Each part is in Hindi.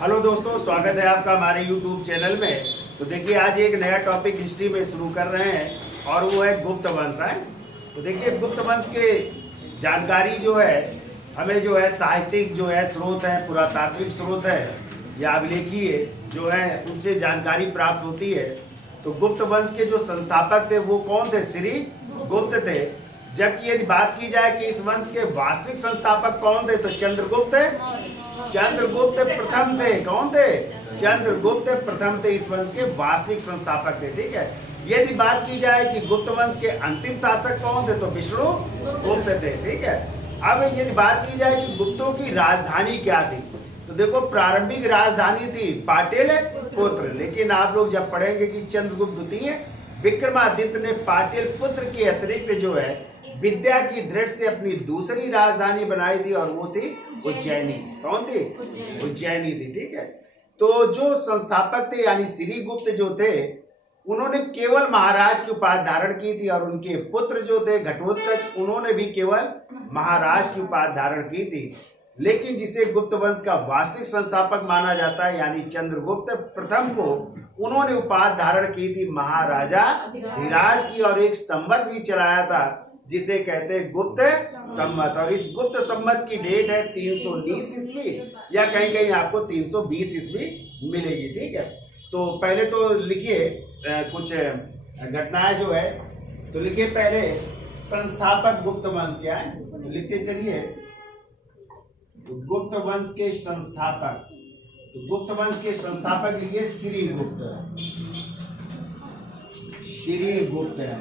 हेलो दोस्तों, स्वागत है आपका हमारे YouTube चैनल में। तो देखिए, आज एक नया टॉपिक हिस्ट्री में शुरू कर रहे हैं और वो है गुप्त वंश है। तो देखिए, गुप्त वंश के जानकारी जो है हमें जो है साहित्यिक जो है स्रोत है, पुरातात्विक स्रोत है या अभिलेखीय जो है उनसे जानकारी प्राप्त होती है। तो गुप्त वंश के जो संस्थापक थे वो कौन थे? श्री गुप्त थे। जबकि यदि बात की जाए कि इस वंश के वास्तविक संस्थापक कौन थे, तो चंद्रगुप्त प्रथम थे। कौन थे? चंद्रगुप्त प्रथम थे इस वंश के वास्तविक संस्थापक थे। ठीक है। यदि बात की जाए कि गुप्त वंश के अंतिम शासक कौन थे, तो विष्णु गुप्त थे। ठीक है। अब यदि बात की जाए कि गुप्तों की राजधानी क्या थी, तो देखो, प्रारंभिक राजधानी थी पाटलिपुत्र। लेकिन आप लोग जब पढ़ेंगे कि चंद्रगुप्त द्वितीय विक्रमादित्य ने पाटलिपुत्र के अतिरिक्त जो है विद्या की दृढ़ से अपनी दूसरी राजधानी बनाई थी और वो थी उज्जैनी। कौन थी? उज्जैनी थी। ठीक है। तो जो संस्थापक थे यानी श्री गुप्त जो थे, उन्होंने केवल महाराज की उपाधि धारण की थी और उनके पुत्र जो थे घटोत्कच, उन्होंने भी केवल महाराज की उपाधि धारण की थी। लेकिन जिसे गुप्त वंश का वास्तविक संस्थापक माना जाता है यानी चंद्रगुप्त प्रथम को, उन्होंने उपाधि धारण की थी महाराजा धीराज की और एक संवत भी चलाया था जिसे कहते हैं गुप्त संवत। और इस गुप्त संवत की डेट है 319 ईस्वी या कहीं कहीं आपको 320 ईस्वी मिलेगी। ठीक है। तो पहले तो लिखिए कुछ घटनाएं जो है, तो लिखिए पहले संस्थापक गुप्त वंश क्या है, तो लिखते चलिए गुप्त वंश के संस्थापक। तो गुप्त वंश के संस्थापक लिखिए श्री गुप्त। श्री गुप्त है।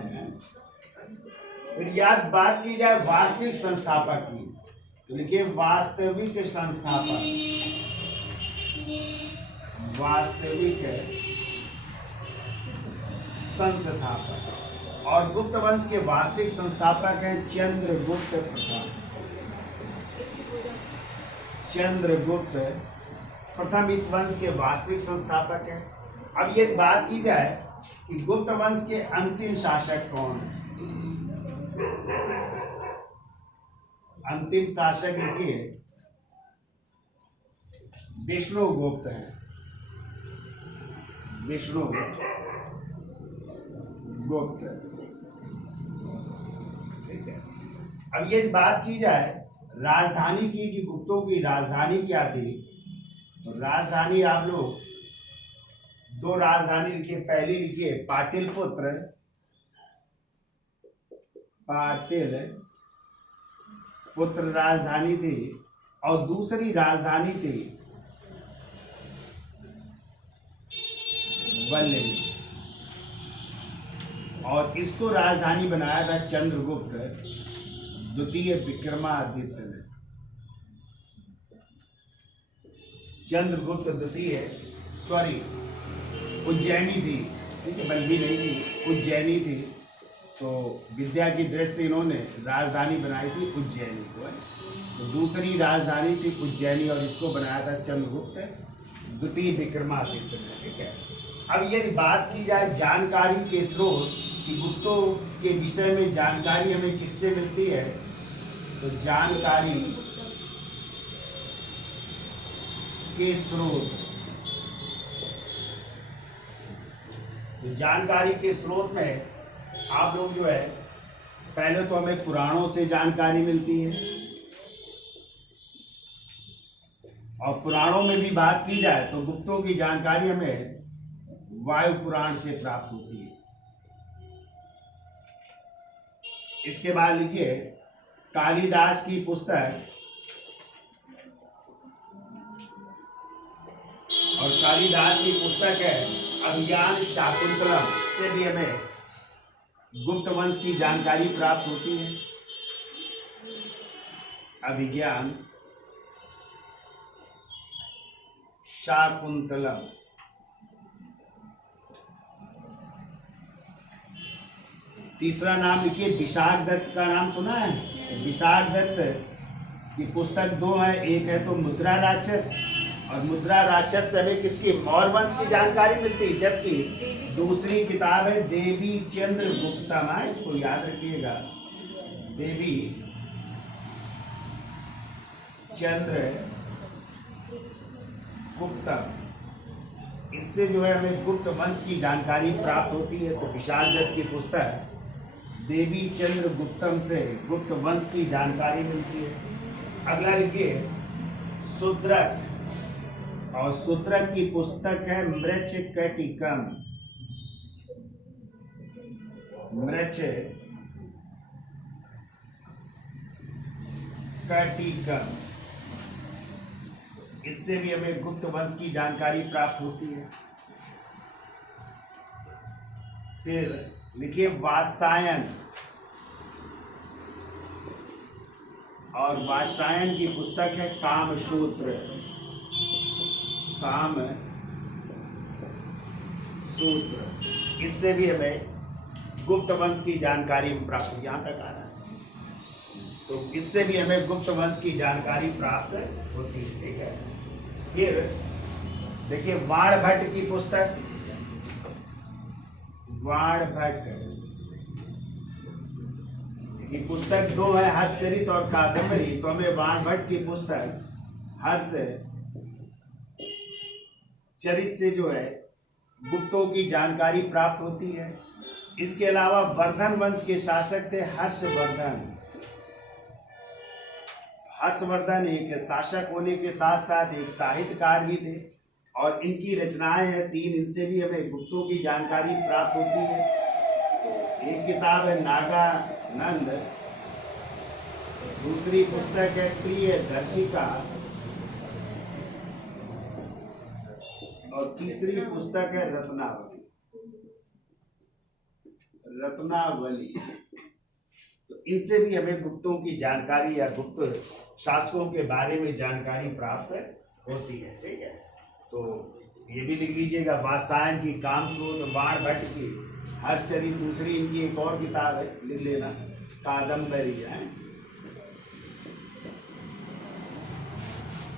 फिर याद बात की जाए वास्तविक संस्थापक की, तो लिखिए वास्तविक संस्थापक। वास्तविक संस्थापक और गुप्त वंश के वास्तविक संस्थापक हैं चंद्रगुप्त प्रथम। चंद्रगुप्त प्रथम इस वंश के वास्तविक संस्थापक हैं। अब ये बात की जाए कि गुप्त वंश के अंतिम शासक कौन है। अंतिम शासक लिखिए विष्णुगुप्त है। विष्णुगुप्त गुप्त। ठीक है। अब ये बात की जाए राजधानी की कि गुप्तों की राजधानी क्या थी, तो राजधानी आप लोग दो राजधानी लिखिए। पहली लिखिए पाटलिपुत्र, पाटलिपुत्र राजधानी थी और दूसरी राजधानी थी वल्लभी। और इसको राजधानी बनाया था चंद्रगुप्त द्वितीय विक्रमादित्य ने। चंद्रगुप्त द्वितीय उज्जैनी थी। ठीक है, वल्लभी नहीं थी, उज्जैनी थी। तो विद्या की दृष्टि से इन्होंने राजधानी बनाई थी उज्जैनी को। तो दूसरी राजधानी थी उज्जैनी और इसको बनाया था चंद्रगुप्त द्वितीय विक्रमादित्य ने। ठीक है। अब यदि बात की जाए जानकारी के स्रोत कि गुप्तों के विषय में जानकारी हमें किससे मिलती है, तो जानकारी के स्रोत। तो जानकारी के स्रोत में आप लोग जो है पहले तो हमें पुराणों से जानकारी मिलती है और पुराणों में भी बात की जाए तो गुप्तों की जानकारी हमें वायु पुराण से प्राप्त होती है। इसके बाद लिखिए कालिदास की पुस्तक, और कालिदास की पुस्तक है अभिज्ञान शाकुंतलम से भी हमें गुप्त वंश की जानकारी प्राप्त होती है। अभिज्ञान शाकुंतलम। तीसरा नाम लिखिए विशाख दत्त का नाम सुना है? विशाख दत्त की पुस्तक दो है, एक है तो मुद्रा राक्षस, और मुद्रा राक्षस से हमें किसकी मौर्य वंश की जानकारी मिलती है, जबकि दूसरी किताब है देवी चंद्रगुप्तम। इसको याद रखिएगा, देवी चंद्र गुप्तम, इससे जो है हमें गुप्त वंश की जानकारी प्राप्त होती है। तो विशाल दत्त की पुस्तक देवी चंद्र गुप्तम से गुप्त वंश की जानकारी मिलती है। अगला लिखिए शूद्रक, और शूद्रक की पुस्तक है मृच्छकटिकम। मृच्छकटिकम, इससे भी हमें गुप्त वंश की जानकारी प्राप्त होती है। फिर लिखिए वात्सायन, और वात्सायन की पुस्तक है कामसूत्र। कामसूत्र, इससे भी हमें गुप्त वंश की जानकारी प्राप्त होती है। यहाँ तक आ रहा है, तो इससे भी हमें गुप्त वंश की जानकारी प्राप्त होती है। ठीक है। फिर देखिए वाणभट्ट की पुस्तक, वाणभट्ट की पुस्तक दो है, हर्षचरित और कादम्बरी। तो हमें वाणभट्ट की पुस्तक हर्ष चरित से जो है गुप्तों की जानकारी प्राप्त होती है। इसके अलावा वर्धन वंश के शासक थे हर्षवर्धन। हर्षवर्धन एक शासक होने के साथ साथ एक साहित्यकार भी थे, और इनकी रचनाएं हैं 3, इनसे भी हमें गुप्तों की जानकारी प्राप्त होती है। एक किताब है नागानंद, दूसरी पुस्तक है प्रियदर्शिका, और तीसरी पुस्तक है रत्नावली। तो इनसे भी हमें गुप्तों की जानकारी या गुप्त शासकों के बारे में जानकारी प्राप्त होती है। ठीक है। तो ये भी लिख लीजिएगा, वात्सायन की कामसूत्र, वाणभट्ट की हर्षचरित, दूसरी इनकी एक और किताब है, लिख लेना, कादम्बरी है।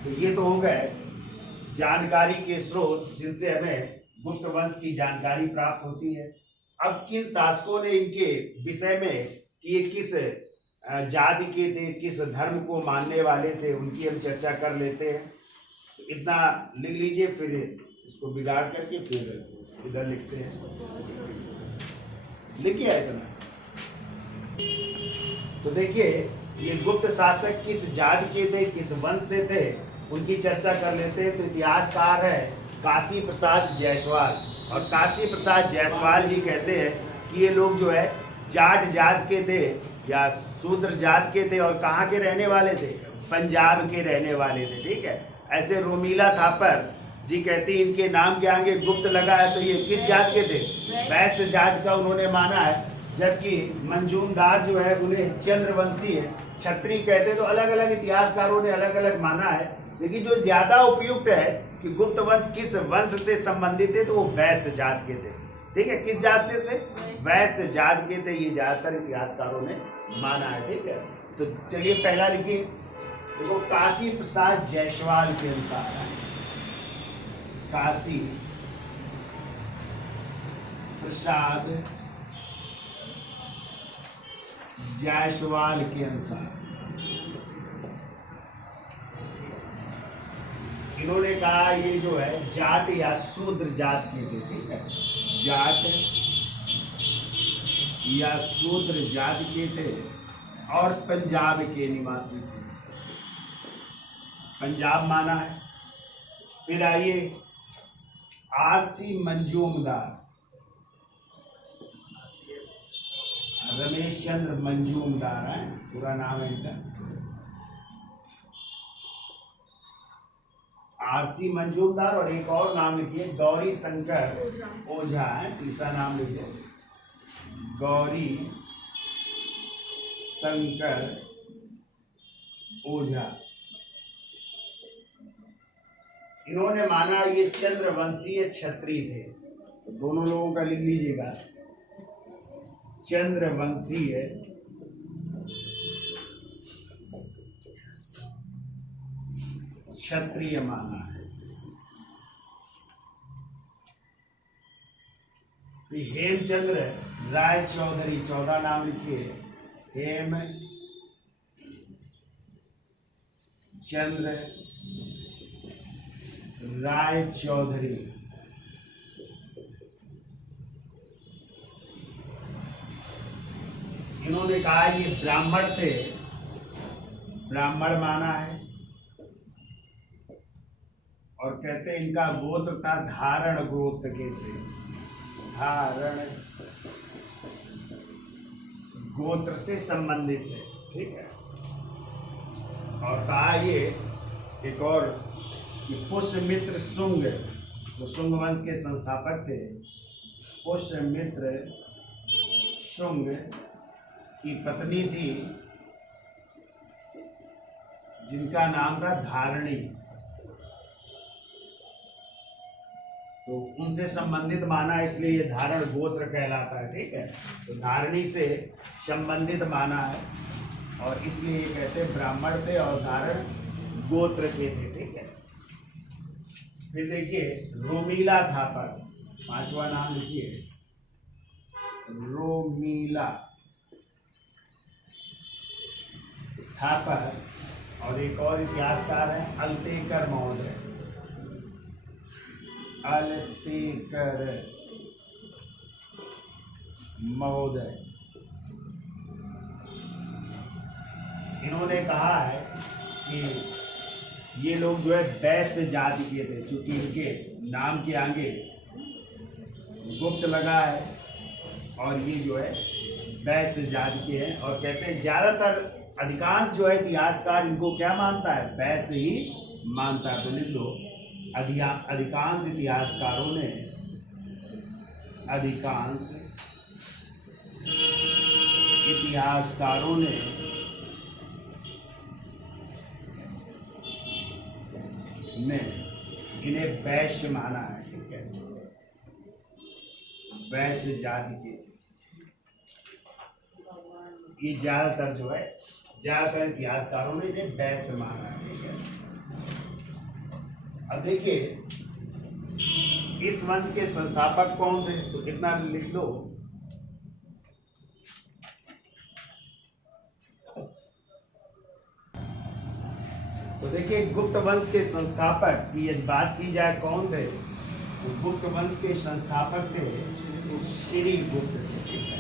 तो ये तो हो गए जानकारी के स्रोत जिनसे हमें गुप्त वंश की जानकारी प्राप्त होती है। अब किन शासकों ने इनके विषय में कि ये किस जाति के थे, किस धर्म को मानने वाले थे, उनकी हम चर्चा कर लेते हैं। इतना लिख लीजिए, फिर इसको बिगाड़ करके फिर इधर लिखते हैं। लिखिए इतना। तो देखिए ये गुप्त शासक किस जाति के थे, किस वंश से थे, उनकी चर्चा कर लेते हैं। तो इतिहासकार है काशी प्रसाद जायसवाल, और काशी प्रसाद जायसवाल जी कहते हैं कि ये लोग जो है जाट जात के थे या शूद्र जात के थे, और कहाँ के रहने वाले थे, पंजाब के रहने वाले थे। ठीक है। ऐसे रोमिला थापर जी कहती इनके नाम के आगे गुप्त लगा है, तो ये किस जात के थे, वैश्य जात का उन्होंने माना है। जबकि मंजूमदार जो है उन्हें चंद्रवंशी है, क्षत्रिय कहते। तो अलग अलग इतिहासकारों ने अलग अलग माना है, लेकिन जो ज्यादा उपयुक्त है कि गुप्त वंश किस वंश से संबंधित है, तो वो वैश्य जात के थे। ठीक है। किस जात से थे, वैश्य जात के थे, ये ज्यादातर इतिहासकारों ने माना है। ठीक है। तो चलिए पहला लिखिए, देखो काशी प्रसाद जायसवाल के अनुसार है, काशी प्रसाद जायसवाल के अनुसार इन्होंने कहा ये जो है जाट या शूद्र जात के थे। ठीक है। जाट या शूद्र जात के थे और पंजाब के निवासी थे, पंजाब माना है। फिर आइए आरसी मंजूमदार, रमेश चंद्र मंजूमदार है पूरा नाम है इनका, आरसी मंजूमदार। और एक और नाम लिखिए गौरी शंकर ओझा है, तीसरा नाम लिखिए गौरी शंकर ओझा। इन्होंने माना ये चंद्रवंशीय क्षत्रिय थे। तो दोनों लोगों का लिख लीजिएगा, चंद्रवंशीय क्षत्रिय माना है। हेमचंद्र राय चौधरी, 14 नाम लिखिए, हेम चंद्र राय चौधरी। इन्होंने कहा ये ब्राह्मण थे, ब्राह्मण माना है, और कहते हैं इनका गोत्र था धारण गोत्र के थे, धारण गोत्र से संबंधित है, ठीक है। और कहा ये एक और कि पुष्यमित्र शुंग, जो शुंग वंश के संस्थापक थे, पुष्यमित्र शुंग की पत्नी थी जिनका नाम था धारणी, तो उनसे संबंधित माना, इसलिए ये धारण गोत्र कहलाता है, ठीक है। तो धारणी से संबंधित माना है, और इसलिए ये कहते हैं ब्राह्मण थे और धारण गोत्र के थे, ठीक है। फिर देखिए रोमीला थापर, पांचवा नाम लिखिए, रोमीला थापर। और एक और इतिहासकार है अल्तेकर महोदय, अल्तेकर महोदय। इन्होंने कहा है कि ये लोग जो है वैश्य जाति के थे, क्योंकि इनके नाम के आगे गुप्त लगा है, और ये जो है वैश्य जाति के हैं। और कहते हैं ज्यादातर अधिकांश जो है इतिहासकार इनको क्या मानता है, वैश्य ही मानता है। तो लिख लो, अधिकांश इतिहासकारों ने, अधिकांश इतिहासकारों ने इन्हें वैश्य माना है, ठीक है, वैश्य जाति के। ये ज्यादातर जो है, ज्यादातर इतिहासकारों ने इन्हें वैश्य माना है, ठीक है। अब देखिए इस वंश के संस्थापक कौन थे, तो कितना लिख लो, तो देखिए गुप्त वंश के संस्थापक की यदि बात की जाए कौन थे, तो गुप्त वंश के संस्थापक थे श्री गुप्त, ठीक है,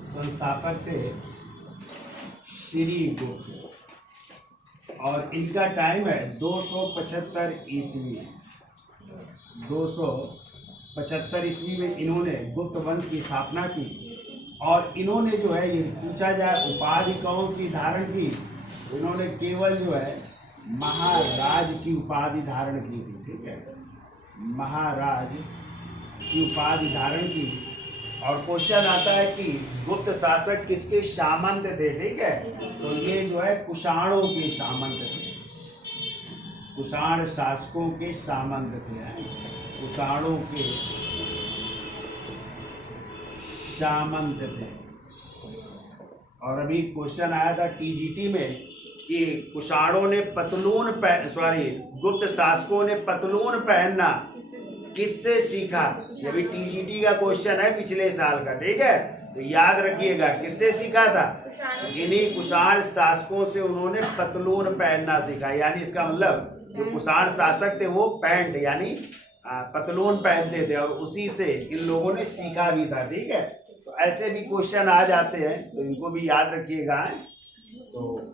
संस्थापक थे श्री गुप्त। और इनका टाइम है 275 ईस्वी, 275 ईस्वी में इन्होंने गुप्त वंश की स्थापना की। और इन्होंने जो है, ये पूछा जाए उपाधि कौन सी धारण की, इन्होंने केवल जो है महाराज की उपाधि धारण की थी, ठीक है, महाराज की उपाधि धारण की। और क्वेश्चन आता है कि गुप्त शासक किसके सामंत थे, ठीक है, तो ये जो है कुषाणों के सामंत थे, कुषाण शासकों के सामंत थे, कुषाणों के सामंत थे। और अभी क्वेश्चन आया था टीजीटी में कि कुषाणों ने पतलून गुप्त शासकों ने पतलून पहनना किससे सीखा। ये भी टीजीटी का क्वेश्चन है पिछले साल का, ठीक है, तो याद रखिएगा किससे सीखा था, इन्हीं कुषाण शासकों से उन्होंने पतलून पहनना सीखा। यानी इसका मतलब जो कुषाण शासक थे वो पैंट यानी पतलून पहनते थे, और उसी से इन लोगों ने सीखा भी था, ठीक है। तो ऐसे भी क्वेश्चन आ जाते हैं, तो इनको भी याद रखिएगा। तो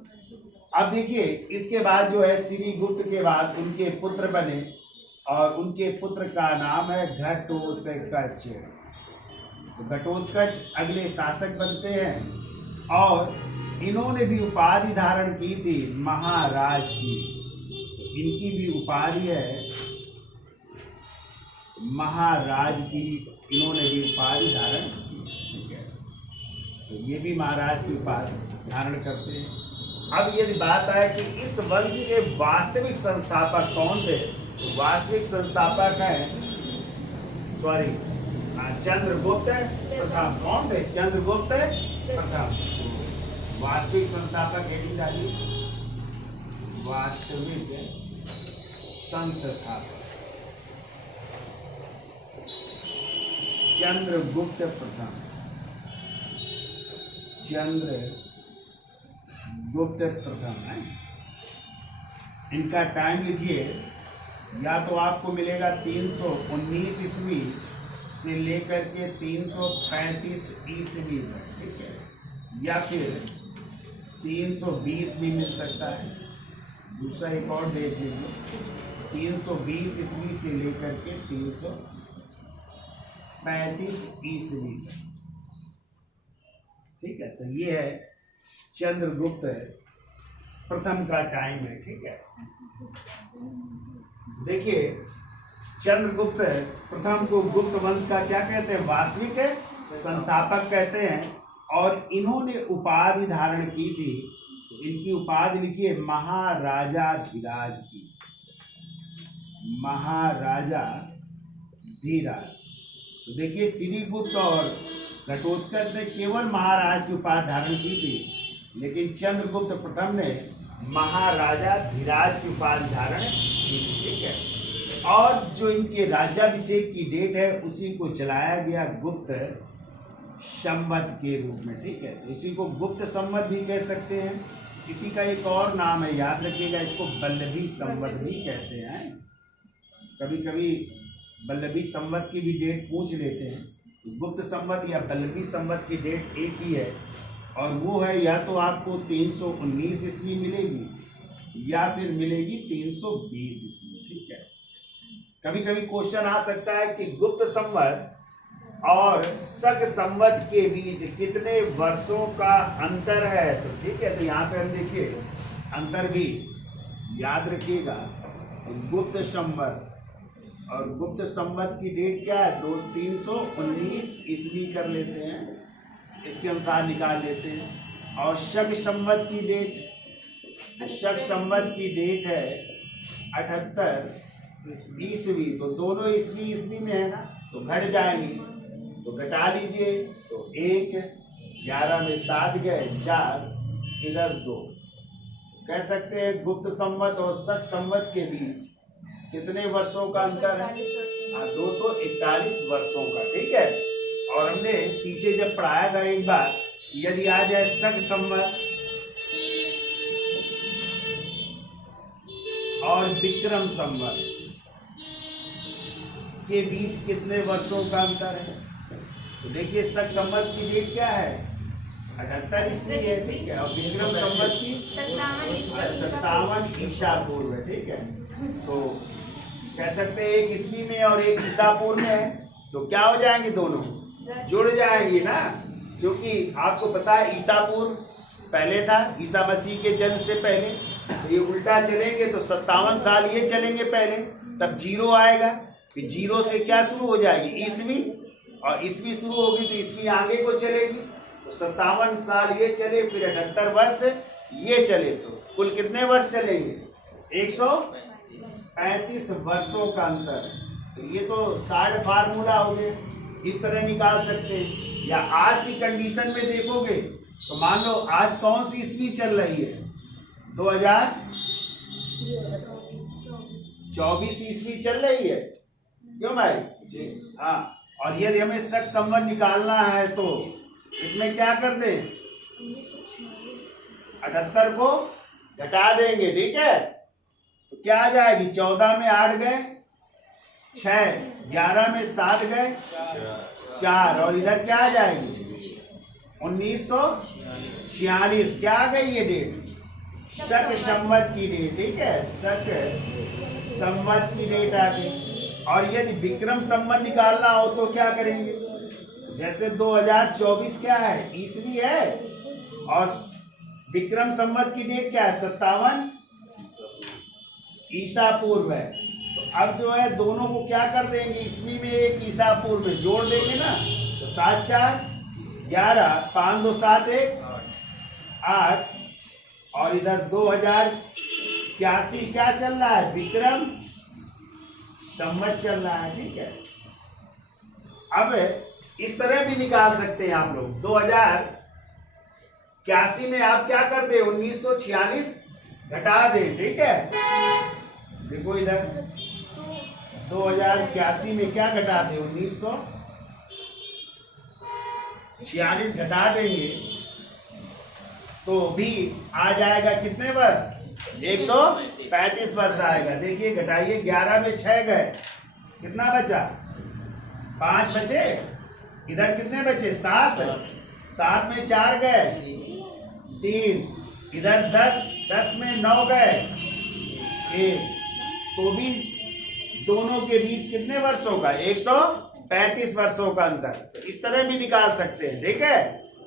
अब देखिए इसके बाद जो है श्री गुप्त के बाद उनके पुत्र बने, और उनके पुत्र का नाम है घटोत्कच। तो घटोत्कच अगले शासक बनते हैं, और इन्होंने भी उपाधि धारण की थी महाराज की। तो इनकी भी उपाधि है महाराज की, इन्होंने भी उपाधि धारण की, ठीक है। तो ये भी महाराज की उपाधि धारण करते हैं। अब यदि बात आए कि इस वंश के वास्तविक संस्थापक कौन थे, तो वास्तविक संस्थापक है चंद्रगुप्त प्रथम। कौन थे? चंद्रगुप्त प्रथम। वास्तविक संस्थापक हेडिंग डालिए, वास्तविक संस्थापक चंद्रगुप्त प्रथम, चंद्रगुप्त प्रथम है। इनका टाइम लिखिए या तो आपको मिलेगा 319 ईस्वी से लेकर के 335 ईस्वी तक, ठीक है, या फिर 320 भी मिल सकता है। दूसरा एक और देख लीजिए, 320 ईस्वी से लेकर के 335 ईस्वी तक, ठीक है। तो ये है चंद्रगुप्त प्रथम का टाइम है, ठीक है। देखिए चंद्रगुप्त प्रथम को गुप्त वंश का क्या कहते हैं, वास्तविक संस्थापक कहते हैं। और इन्होंने उपाधि धारण की थी, तो इनकी उपाधि लिखिए महाराजाधिराज की, महाराजाधिराज। तो देखिए श्रीगुप्त और घटोत्कच ने केवल महाराज की उपाधि धारण की थी, लेकिन चंद्रगुप्त प्रथम ने महाराजाधिराज की उपाधि धारण की थी, ठीक है। और जो इनके राज्याभिषेक की डेट है उसी को चलाया गया गुप्त संवत के रूप में, ठीक है। तो इसी को गुप्त संवत भी कह सकते हैं। इसी का एक और नाम है, याद रखिएगा, इसको बल्लभी संवत भी कहते हैं। कभी कभी बल्लभी संवत की भी डेट पूछ लेते हैं। गुप्त संवत या बल्लभी संवत की डेट एक ही है, और वो है या तो आपको 319 ईस्वी मिलेगी या फिर मिलेगी 320 ईस्वी, ठीक है। कभी कभी क्वेश्चन आ सकता है कि गुप्त संवत और शक संवत के बीच कितने वर्षों का अंतर है, तो ठीक है। तो यहाँ पे हम देखिए अंतर भी याद रखिएगा। गुप्त संवत और गुप्त संवत की डेट क्या है, 319 ईस्वी कर लेते हैं, इसके अनुसार निकाल लेते हैं। और शक संवत की डेट, शक संवत की डेट है 78 ईस्वी। तो दोनों ईस्वी ईस्वी में है ना, तो घट जाएंगी, तो घटा लीजिए। तो 1, 11 में 7 गए, 4, इधर 2। कह सकते हैं गुप्त संवत और शक संवत के बीच कितने वर्षों का अंतर है, 241 वर्षों का, ठीक है। और हमने पीछे जब पढ़ाया था एक बार, यदि आ जाए शक संवत और विक्रम संवत के बीच कितने वर्षों का अंतर है, तो देखिए शक संवत की डेट क्या है, 78 ईस्वी है, ठीक है। और विक्रम संवत की 57 ईसा पूर्व है, ठीक है। तो कह सकते हैं एक ईस्वी में और एक ईसा पूर्व में है, तो क्या हो जाएंगे, दोनों जुड़ जाएंगे ना। क्योंकि आपको पता है ईसा पूर्व पहले था, ईसा मसीह के जन्म से पहले, तो ये उल्टा चलेंगे तो 57 साल ये चलेंगे पहले, तब 0 आएगा, फिर 0 से क्या शुरू हो जाएगी, ईस्वी, और ईस्वी शुरू होगी तो ईस्वी आगे को चलेगी, तो 57 साल ये चले, फिर 78 वर्ष ये चले, तो कुल कितने वर्ष चलेंगे, 135 वर्षों का अंतर। तो ये तो शार्ट फार्मूला हो गया, इस तरह निकाल सकते हैं। या आज की कंडीशन में देखोगे तो मान लो आज कौन सी ईस्वी चल रही है, 2024 ईस्वी चल रही है, क्यों भाई, हाँ। और यदि हमें शक संवत निकालना है तो इसमें क्या कर दें, 78 को घटा देंगे, ठीक है। तो क्या आ जाएगी, 14 में 8 गए 6, 11 में 7 गए 4, और इधर क्या आ जाएगी 1946, क्या आ गई ये डेट, शक संवत की डेट, ठीक है, शक संवत की डेट आ गई। और यदि विक्रम संवत निकालना हो तो क्या करेंगे, जैसे 2024 क्या है, ईस्वी है, और विक्रम संवत की डेट क्या है, 57 ईसा पूर्व है। तो अब जो है दोनों को क्या कर देंगे, ईस्वी में एक ईसा पूर्व में जोड़ देंगे ना, तो 7 4 11, 5 2 7 1 8, और इधर 2081 क्या चल रहा है, विक्रम संवत चल रहा है, ठीक है। अब इस तरह भी निकाल सकते हैं आप लोग, 2081 में आप क्या कर दे, 1946 घटा दें, ठीक है। देखो इधर 2081 में क्या घटा दें, 1946 घटा देंगे तो भी आ जाएगा कितने वर्ष, 135 वर्ष आएगा। देखिए घटाइए, 11 में 6 गए, कितना बचा? 5 बचे। इधर कितने बचे? 7। 7 में 4 गए, 3। इधर 10, 10 में 9 गए, 1। तो भी दोनों के बीच कितने वर्षों का? 135 वर्षों का अंतर। तो इस तरह भी निकाल सकते हैं, ठीक है।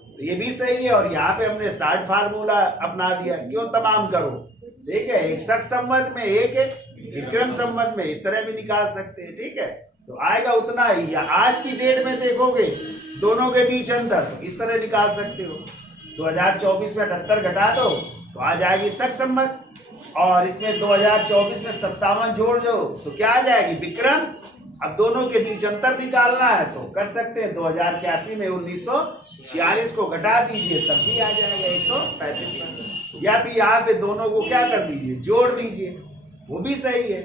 तो ये भी सही है। और यहाँ पे हमने 60 फार्मूला अपना दिया, क्यों तमाम करो, ठीक है। एक शक संवत में, एक विक्रम संवत में, इस तरह भी निकाल सकते हैं, ठीक है। तो आएगा उतना ही। या आज की डेट में देखोगे दोनों के बीच अंतर, तो इस तरह निकाल सकते हो। 2024 में 78 घटा दो तो आ जाएगी शक संवत, और इसमें 2024 में 57 जोड़ दो तो क्या आ जाएगी? विक्रम। अब दोनों के बीच अंतर निकालना है तो कर सकते हैं। 2081 में 1946 को घटा दीजिए, तब भी आ जाएगा 135। या फिर यहाँ पे दोनों को क्या कर दीजिए? जोड़ दीजिए, वो भी सही है,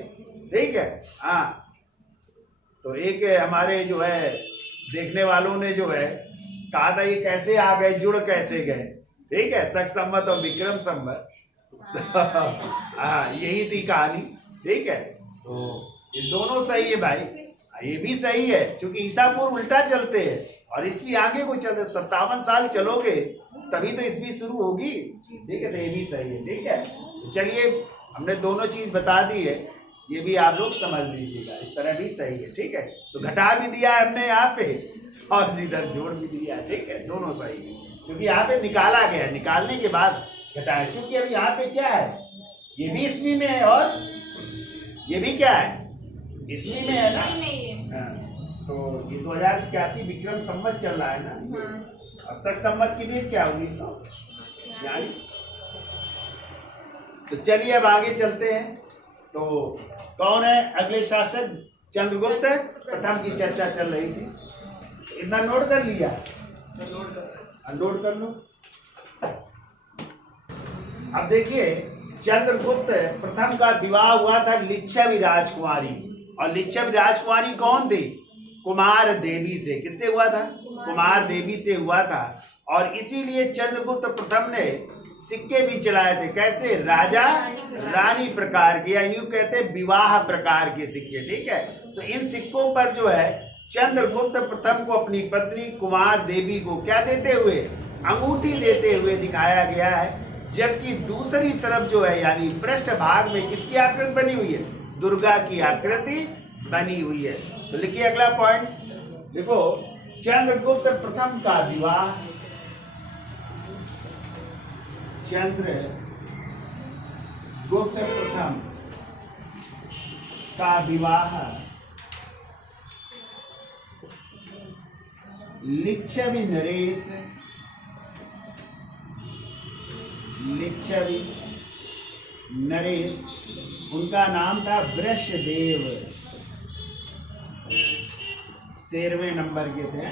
ठीक है। हाँ, तो एक हमारे जो है देखने वालों ने जो है कहा था, ये कैसे आ गए, जुड़ कैसे गए, ठीक है, शक संवत और विक्रम संवत। हाँ, यही थी कहानी, ठीक है। तो ये दोनों सही है भाई, ये भी सही है, क्योंकि ईसा पूर्व उल्टा चलते हैं और ईस्वी आगे को चलते। 57 साल चलोगे तभी तो ईस्वी शुरू होगी, ठीक है। तो ये भी सही है, ठीक है। तो चलिए, हमने दोनों चीज बता दी है, ये भी आप लोग समझ लीजिएगा, इस तरह भी सही है, ठीक है। तो घटा भी दिया है हमने यहाँ पे और इधर जोड़ भी दिया, ठीक है। दोनों सही है, क्योंकि यहाँ पे निकाला गया, निकालने के बाद घटाया। क्योंकि अभी यहाँ पे क्या है, ये भी ईस्वी में है और ये भी क्या है, ईस्वी में है ना। हाँ, तो ये 2081 विक्रम संवत चल रहा है ना। और शक संवत की डेट क्या? 1946। तो चलिए अब आगे चलते हैं। तो कौन है अगले शासक? चंद्रगुप्त प्रथम की चर्चा चल रही थी। इतना नोट कर लिया? नोट कर लो। अब देखिए, चंद्रगुप्त प्रथम का विवाह हुआ था लिच्छवी राजकुमारी। और लिच्छवी राजकुमारी कौन थी? कुमार देवी से। किससे हुआ था? कुमार देवी से हुआ था। और इसीलिए चंद्रगुप्त प्रथम ने सिक्के भी चलाए थे। कैसे? राजा रानी प्रकार के, या यूं कहते हैं विवाह प्रकार के सिक्के, ठीक है। तो इन सिक्कों पर जो है चंद्रगुप्त प्रथम को अपनी पत्नी कुमार देवी को क्या देते हुए? अंगूठी देते हुए दिखाया गया है। जबकि दूसरी तरफ जो है, यानी पृष्ठ भाग में किसकी आकृति बनी हुई है? दुर्गा की आकृति बनी हुई है। तो लिखिए अगला पॉइंट, देखो, चंद्रगुप्त प्रथम का विवाह, चंद्रगुप्त प्रथम का विवाह लिच्छवी नरेश, लिच्छवी नरेश, उनका नाम था वृषदेव, 13वें नंबर के थे।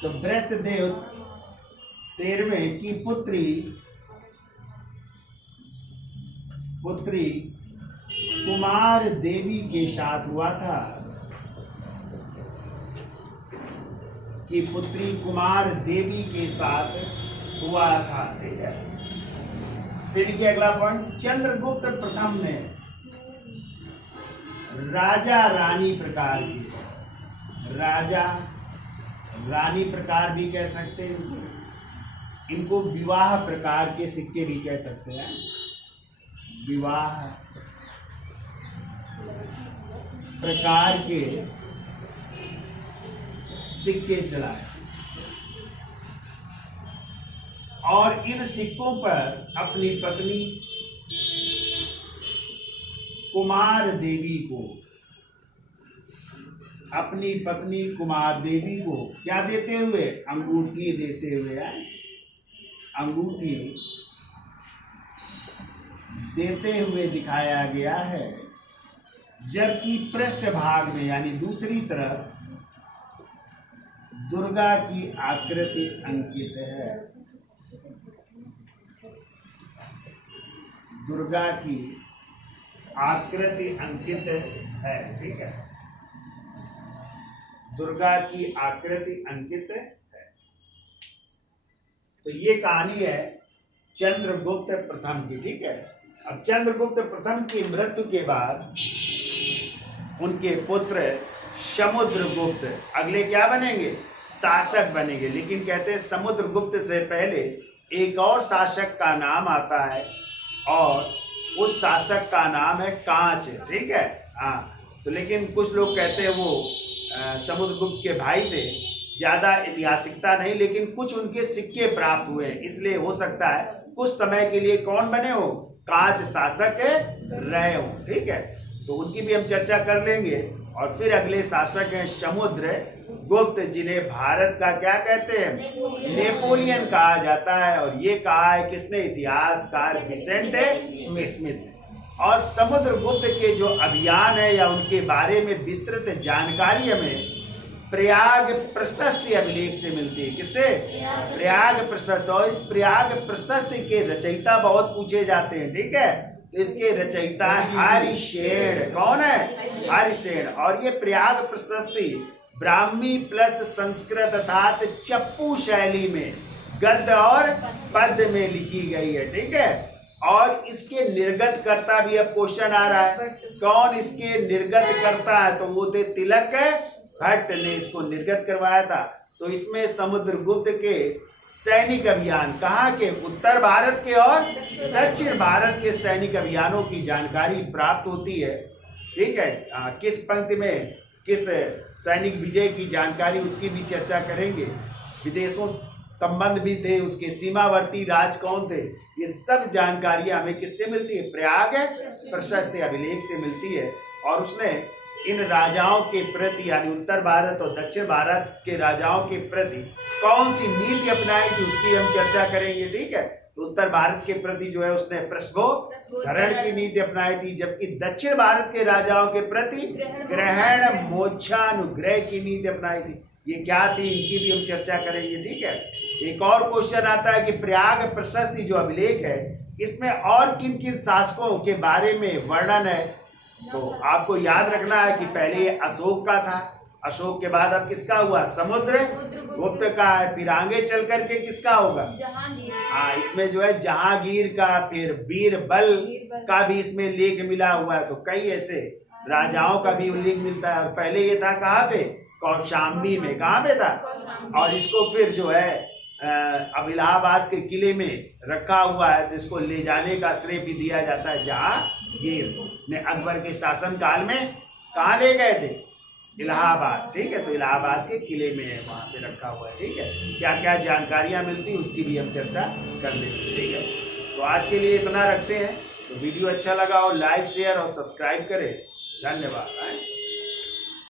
तो वृषदेव 13वें की पुत्री कुमार देवी के साथ हुआ था, कि पुत्री कुमार देवी के साथ हुआ था, ठीक है। फिर के अगला पॉइंट, चंद्रगुप्त प्रथम ने राजा रानी प्रकार की, राजा रानी प्रकार भी कह सकते हैं, इनको विवाह प्रकार के सिक्के भी कह सकते हैं, विवाह प्रकार के सिक्के चलाए। और इन सिक्कों पर अपनी पत्नी कुमार देवी को, अपनी पत्नी कुमार देवी को क्या देते हुए? अंगूठी देते हुए, अंगूठी देते हुए दिखाया गया है। जबकि पृष्ठ भाग में, यानी दूसरी तरफ, दुर्गा की आकृति अंकित है, दुर्गा की आकृति अंकित है, ठीक है, दुर्गा की आकृति अंकित है। तो ये कहानी है चंद्रगुप्त प्रथम की, ठीक है। अब चंद्रगुप्त प्रथम की मृत्यु के बाद उनके पुत्र समुद्रगुप्त अगले क्या बनेंगे, शासक बनेंगे। लेकिन कहते हैं समुद्रगुप्त से पहले एक और शासक का नाम आता है और उस शासक का नाम है कांच, ठीक है। हाँ, तो लेकिन कुछ लोग कहते हैं वो समुद्रगुप्त के भाई थे, ज्यादा ऐतिहासिकता नहीं, लेकिन कुछ उनके सिक्के प्राप्त हुए हैं, इसलिए हो सकता है कुछ समय के लिए कौन बने हो, कांच शासक रहे हो, ठीक है। तो उनकी भी हम चर्चा कर लेंगे। और फिर अगले शासक हैं समुद्रगुप्त, जिन्हें भारत का क्या कहते हैं, नेपोलियन कहा जाता है। और ये कहा है किसने, इतिहासकार विसेंट स्मिथ। और समुद्रगुप्त के जो अभियान है या उनके बारे में विस्तृत जानकारी हमें प्रयाग प्रशस्ति अभिलेख से मिलती है। किससे, प्रयाग प्रशस्ति। और इस प्रयाग प्रशस्ति के रचयिता बहुत पूछे जाते हैं, ठीक है। तो इसके रचयिता हरिसेन, कौन है, हरिसेन। और ये प्रयाग प्रशस्ति ब्राह्मी प्लस संस्कृत अर्थात चप्पू शैली में गद्य और पद्य में लिखी गई है, ठीक है। और इसके निर्गत करता भी अब क्वेश्चन आ रहा है, कौन इसके निर्गत करता है, तो वो थे तिलक भट्ट ने इसको निर्गत करवाया था। तो इसमें समुद्रगुप्त के सैनिक अभियान, कहाँ के, उत्तर भारत के और दक्षिण भारत के सैनिक अभियानों की जानकारी प्राप्त होती है, ठीक है। किस पंक्ति में किस सैनिक विजय की जानकारी, उसकी भी चर्चा करेंगे। विदेशों संबंध भी थे, उसके सीमावर्ती राज कौन थे, ये सब जानकारियां हमें किससे मिलती है, प्रयाग प्रशस्ति अभिलेख से मिलती है। और उसने इन राजाओं के प्रति यानी उत्तर भारत और दक्षिण भारत के राजाओं के प्रति कौन सी नीति अपनाई थी, उसकी हम चर्चा करेंगे, ठीक है। तो उत्तर भारत के प्रति जो है उसने प्रश्नोत्तरण की नीति अपनाई थी, जबकि दक्षिण भारत के राजाओं के प्रति ग्रहण मोक्षानुग्रह की नीति अपनाई थी। ये क्या थी, इनकी भी हम चर्चा करेंगे, ठीक है। एक और क्वेश्चन आता है कि प्रयाग प्रशस्ति जो अभिलेख है, इसमें और किन किन शासकों के बारे में वर्णन है। तो आपको याद रखना है कि पहले ये अशोक का था, अशोक के बाद अब किसका हुआ, समुद्रगुप्त का है, फिर आगे चल करके किसका होगा, हाँ, इसमें जो है जहांगीर का, फिर बीरबल का भी इसमें लेख मिला हुआ है। तो कई ऐसे राजाओं का भी उल्लेख मिलता है। और पहले ये था कहाँ पे, कौशाम्बी में, कहाँ पे था। और इसको फिर जो है अब इलाहाबाद के किले में रखा हुआ है, तो इसको ले जाने का श्रेय भी दिया जाता है जहांगीर ने अकबर के शासन काल में कहाँ ले गए थे, इलाहाबाद, ठीक है। तो इलाहाबाद के किले में है, वहाँ पे रखा हुआ है, ठीक है। क्या क्या जानकारियाँ मिलती उसकी भी हम चर्चा कर लेंगे, ठीक है। तो आज के लिए इतना रखते हैं। तो वीडियो अच्छा लगा हो लाइक शेयर और सब्सक्राइब करें। धन्यवाद।